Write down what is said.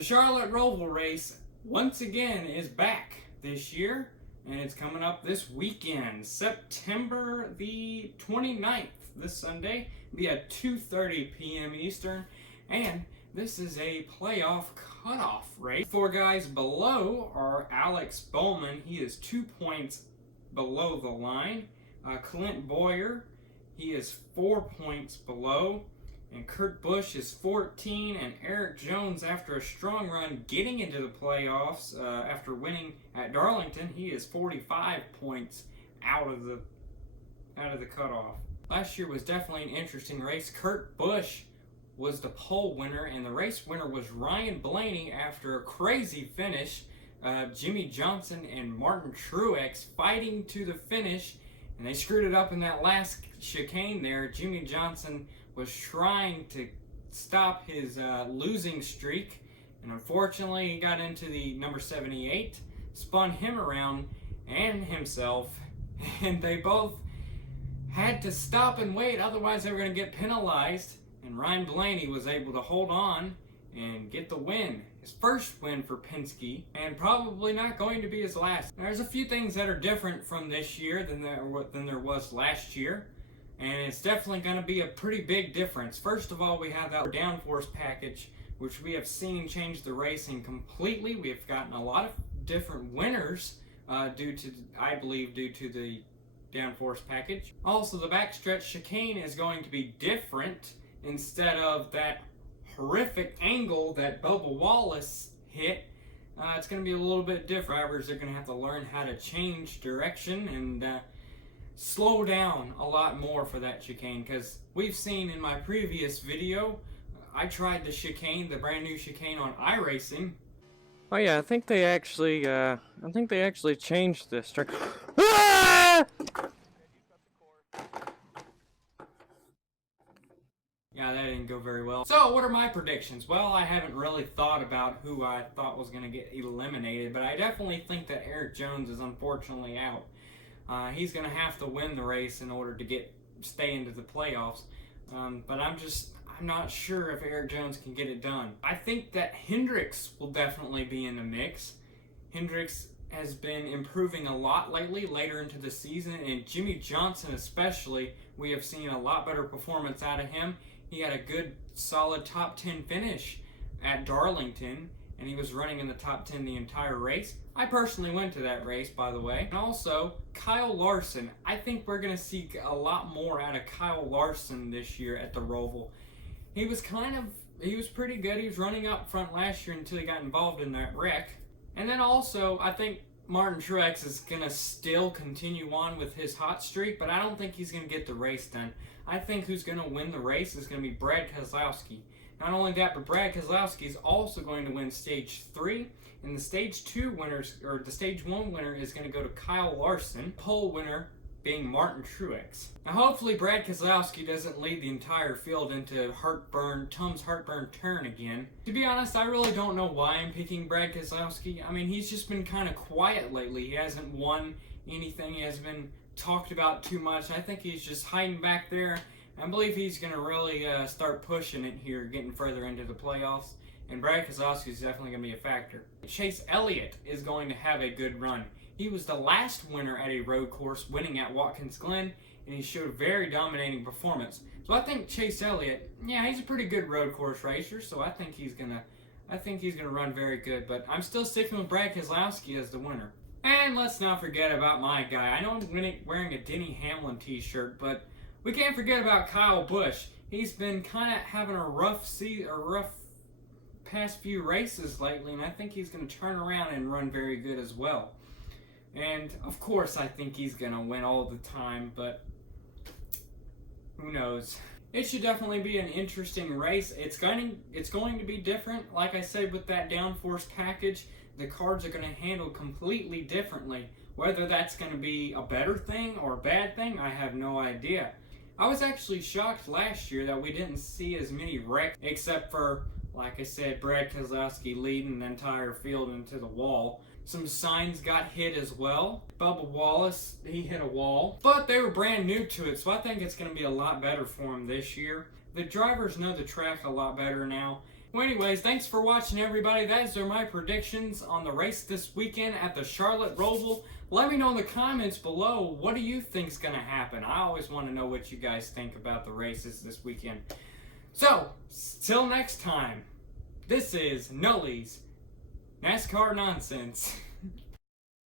The Charlotte Roval race once again is back this year, and it's coming up this weekend, September the 29th, this Sunday. It'll be at 2:30 p.m. Eastern, and this is a playoff cutoff race. Four guys below are Alex Bowman. He is 2 points below the line. Clint Boyer, he is 4 points below. And Kurt Busch is 14, and Eric Jones, after a strong run getting into the playoffs after winning at Darlington, he is 45 points out of the cutoff. Last year was definitely an interesting race. Kurt Busch was the pole winner, and the race winner was Ryan Blaney after a crazy finish. Jimmy Johnson and Martin Truex fighting to the finish, and they screwed it up in that last chicane there. Jimmy Johnson was trying to stop his losing streak, and unfortunately he got into the number 78, spun him around and himself, and they both had to stop and wait, otherwise they were going to get penalized, and Ryan Blaney was able to hold on and get the win. His first win for Penske, and probably not going to be his last. There's a few things that are different from this year than there was last year. And it's definitely going to be a pretty big difference. First of all, we have that downforce package, which we have seen change the racing completely. We have gotten a lot of different winners due to the downforce package. Also, the backstretch chicane is going to be different. Instead of that horrific angle that Bubba Wallace hit, it's going to be a little bit different. Drivers are going to have to learn how to change direction and slow down a lot more for that chicane, because we've seen in my previous video, I tried the chicane, the brand new chicane on iRacing. Oh yeah, I think they actually changed this track. Ah! Yeah, that didn't go very well. So, what are my predictions? Well, I haven't really thought about who I thought was going to get eliminated, but I definitely think that Eric Jones is unfortunately out. He's going to have to win the race in order to stay into the playoffs. But I'm not sure if Eric Jones can get it done. I think that Hendricks will definitely be in the mix. Hendricks has been improving a lot lately, later into the season, and Jimmy Johnson especially, we have seen a lot better performance out of him. He had a good, solid top 10 finish at Darlington, and he was running in the top 10 the entire race. I personally went to that race, by the way. And also, Kyle Larson. I think we're going to see a lot more out of Kyle Larson this year at the Roval. He was pretty good. He was running up front last year until he got involved in that wreck. And then also, I think Martin Truex is going to still continue on with his hot streak, but I don't think he's going to get the race done. I think who's going to win the race is going to be Brad Keselowski. Not only that, but Brad Keselowski is also going to win Stage 3, and the Stage 2 winners, or the Stage 1 winner, is going to go to Kyle Larson, pole winner being Martin Truex. Now hopefully Brad Keselowski doesn't lead the entire field into Tom's heartburn turn again. To be honest, I really don't know why I'm picking Brad Keselowski. I mean, he's just been kind of quiet lately. He hasn't won anything. He hasn't been talked about too much. I think he's just hiding back there. I believe he's going to really start pushing it here, getting further into the playoffs. And Brad Keselowski is definitely going to be a factor. Chase Elliott is going to have a good run. He was the last winner at a road course, winning at Watkins Glen, and he showed very dominating performance. So I think Chase Elliott, yeah, he's a pretty good road course racer. So I think he's gonna run very good. But I'm still sticking with Brad Keselowski as the winner. And let's not forget about my guy. I know I'm wearing a Denny Hamlin t-shirt, but we can't forget about Kyle Busch. He's been kind of having a rough past few races lately, and I think he's going to turn around and run very good as well. And of course, I think he's going to win all the time, but who knows? It should definitely be an interesting race. It's going to be different. Like I said, with that downforce package, the cards are going to handle completely differently. Whether that's going to be a better thing or a bad thing, I have no idea. I was actually shocked last year that we didn't see as many wrecks, except for, like I said, Brad Keselowski leading the entire field into the wall. Some signs got hit as well. Bubba Wallace, he hit a wall. But they were brand new to it, so I think it's going to be a lot better for him this year. The drivers know the track a lot better now, Well, anyways, thanks for watching, everybody. Those are my predictions on the race this weekend at the Charlotte Roval. Let me know in the comments below, what do you think's going to happen? I always want to know what you guys think about the races this weekend. So, till next time, this is Nully's NASCAR Nonsense.